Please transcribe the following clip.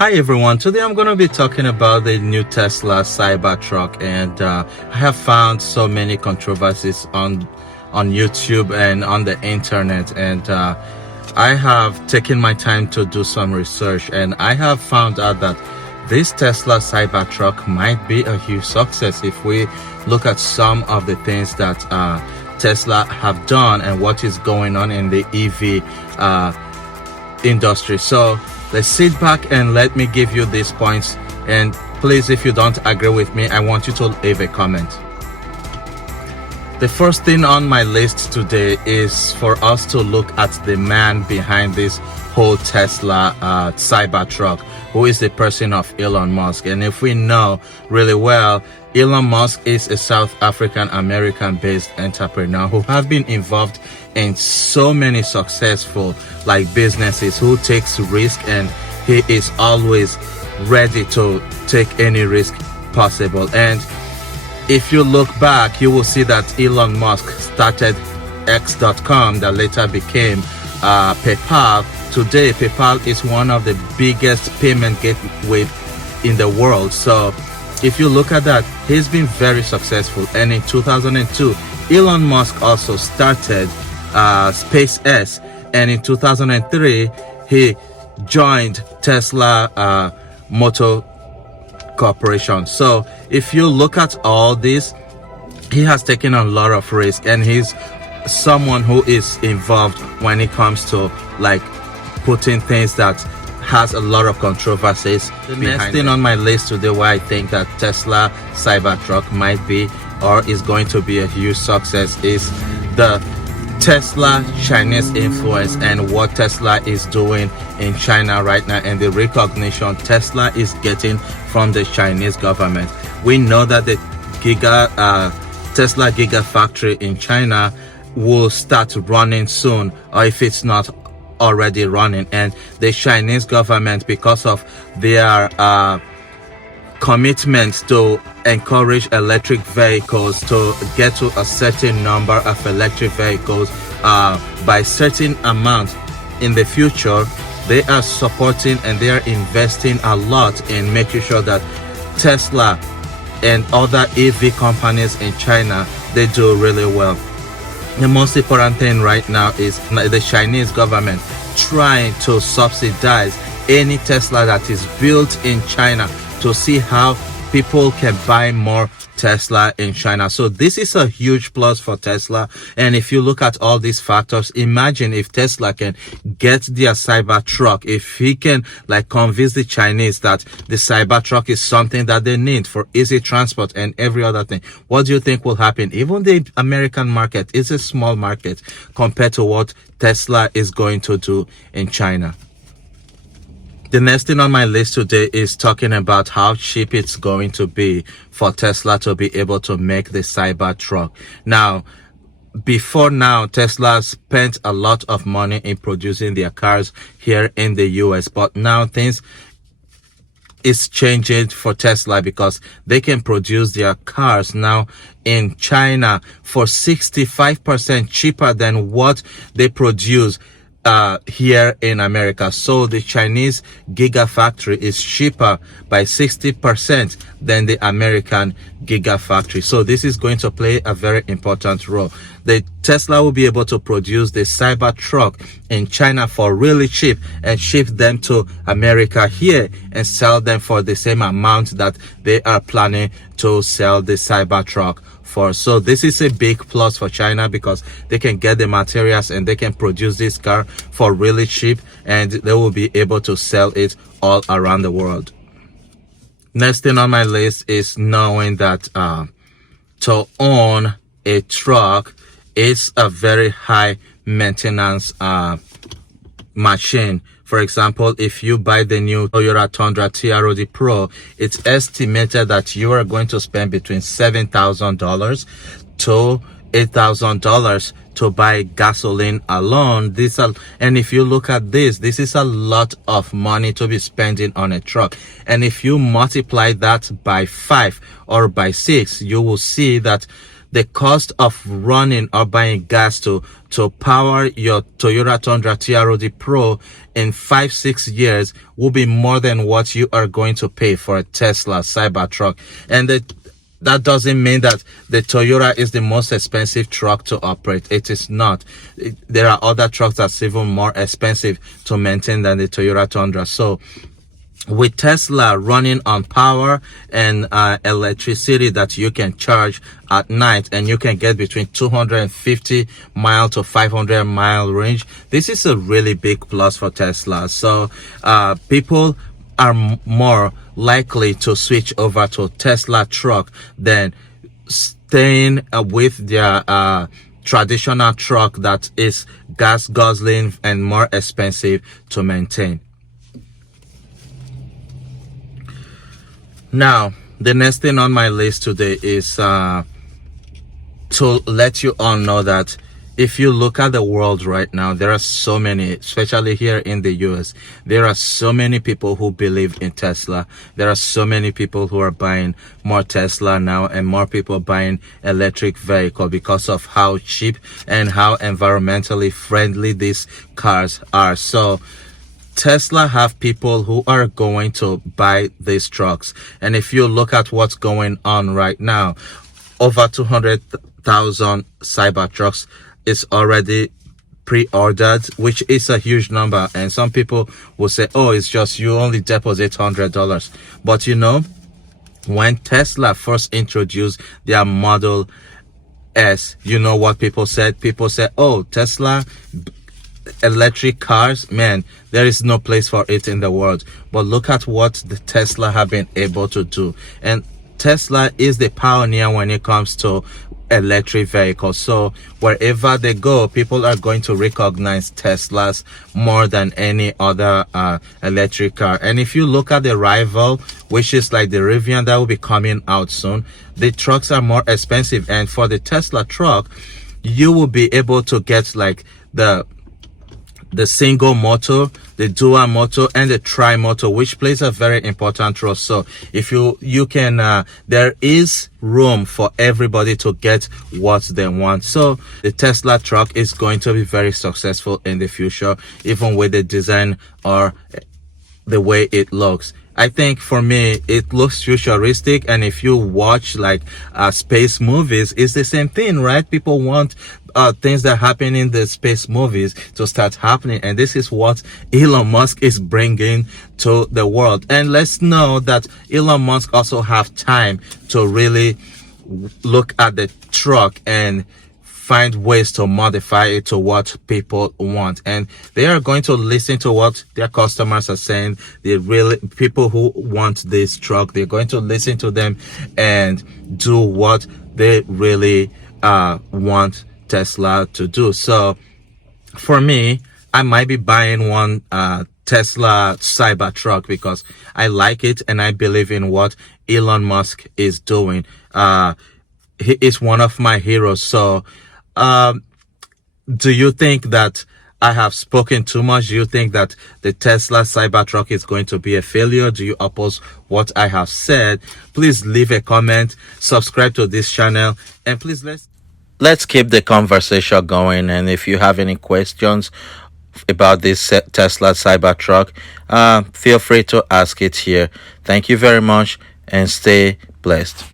Hi everyone, today I'm going to be talking about the new Tesla Cybertruck, and I have found so many controversies on YouTube and on the internet, and I have taken my time to do some research, and I have found out that this Tesla Cybertruck might be a huge success if we look at some of the things that Tesla have done and what is going on in the EV industry. So let's sit back and let me give you these points, and please, if you don't agree with me, I want you to leave a comment. The first thing on my list today is for us to look at the man behind this whole Tesla Cybertruck, who is the person of Elon Musk. And if we know really well, Elon Musk is a South African American based entrepreneur who has been involved in so many successful businesses, who takes risk, and he is always ready to take any risk possible. And if you look back, you will see that Elon Musk started X.com that later became PayPal. Today, PayPal is one of the biggest payment gateway in the world. So if you look at that, he's been very successful. And in 2002, Elon Musk also started SpaceX, and in 2003 he joined Tesla Motor Corporation. So if you look at all this, he has taken a lot of risk, and he's someone who is involved when it comes to putting things that has a lot of controversies. The next thing on my list today why I think that Tesla Cybertruck might be or is going to be a huge success is the Tesla Chinese influence and what Tesla is doing in China right now, and the recognition Tesla is getting from the Chinese government. We know that the Tesla Giga factory in China will start running soon, or if it's not already running, and the Chinese government, because of their commitment to encourage electric vehicles, to get to a certain number of electric vehicles by certain amount in the future, they are supporting and they are investing a lot in making sure that Tesla and other EV companies in China, they do really well. The most important thing right now is the Chinese government trying to subsidize any Tesla that is built in China to see how people can buy more Tesla in China. So this is a huge plus for Tesla. And if you look at all these factors, imagine if Tesla can get their Cybertruck, if he can convince the Chinese that the Cybertruck is something that they need for easy transport and every other thing, what do you think will happen? Even the American market is a small market compared to what Tesla is going to do in China. The next thing on my list today is talking about how cheap it's going to be for Tesla to be able to make the Cybertruck. Now, before now, Tesla spent a lot of money in producing their cars here in the US, but now things is changing for Tesla because they can produce their cars now in China for 65% cheaper than what they produce here in America. So the Chinese Giga factory is cheaper by 60% than the American Giga factory. So this is going to play a very important role. The Tesla will be able to produce the Cybertruck in China for really cheap and ship them to America here and sell them for the same amount that they are planning to sell the Cybertruck for. So this is a big plus for China because they can get the materials and they can produce this car for really cheap, and they will be able to sell it all around the world. Next thing on my list is knowing that to own a truck is a very high maintenance machine. For example, if you buy the new Toyota Tundra TRD Pro, it's estimated that you are going to spend between $7,000 to $8,000 to buy gasoline alone. And if you look at this is a lot of money to be spending on a truck. And if you multiply that by 5 or by 6, you will see that the cost of running or buying gas to power your Toyota Tundra TROD Pro in 5-6 years will be more than what you are going to pay for a Tesla Cybertruck. And that doesn't mean that the Toyota is the most expensive truck to operate. It is not. There are other trucks that's even more expensive to maintain than the Toyota Tundra. So with Tesla running on power and electricity that you can charge at night, and you can get between 250 mile to 500 mile range, this is a really big plus for Tesla. So people are more likely to switch over to Tesla truck than staying with their traditional truck that is gas guzzling and more expensive to maintain. Now, the next thing on my list today is to let you all know that if you look at the world right now, there are so many, especially here in the US, there are so many people who believe in Tesla. There are so many people who are buying more Tesla now, and more people buying electric vehicle because of how cheap and how environmentally friendly these cars are. So Tesla have people who are going to buy these trucks. And if you look at what's going on right now, over 200,000 Cybertrucks is already pre-ordered, which is a huge number. And some people will say, oh, it's just you only deposit $100. But you know, when Tesla first introduced their Model S, you know what people said? People said, oh, Tesla electric cars, man, there is no place for it in the world. But look at what the Tesla have been able to do. And Tesla is the pioneer when it comes to electric vehicles. So wherever they go, people are going to recognize Teslas more than any other electric car. And if you look at the rival, which is like the Rivian that will be coming out soon, the trucks are more expensive. And for the Tesla truck, you will be able to get like the single motor, the dual motor, and the tri-motor, which plays a very important role. So if you can there is room for everybody to get what they want. So the Tesla truck is going to be very successful in the future, even with the design or the way it looks. I think for me, it looks futuristic. And if you watch like space movies, it's the same thing, right? People want things that happen in the space movies to start happening. And this is what Elon Musk is bringing to the world. And let's know that Elon Musk also have time to really look at the truck and find ways to modify it to what people want. And they are going to listen to what their customers are saying. The really people who want this truck, they're going to listen to them and do what they really want Tesla to do. So for me, I might be buying one Tesla Cybertruck because I like it and I believe in what Elon Musk is doing. He is one of my heroes. So do you think that I have spoken too much? Do you think that the Tesla Cybertruck is going to be a failure? Do you oppose what I have said? Please leave a comment, subscribe to this channel, and please let's keep the conversation going. And if you have any questions about this Tesla Cybertruck, feel free to ask it here. Thank you very much and stay blessed.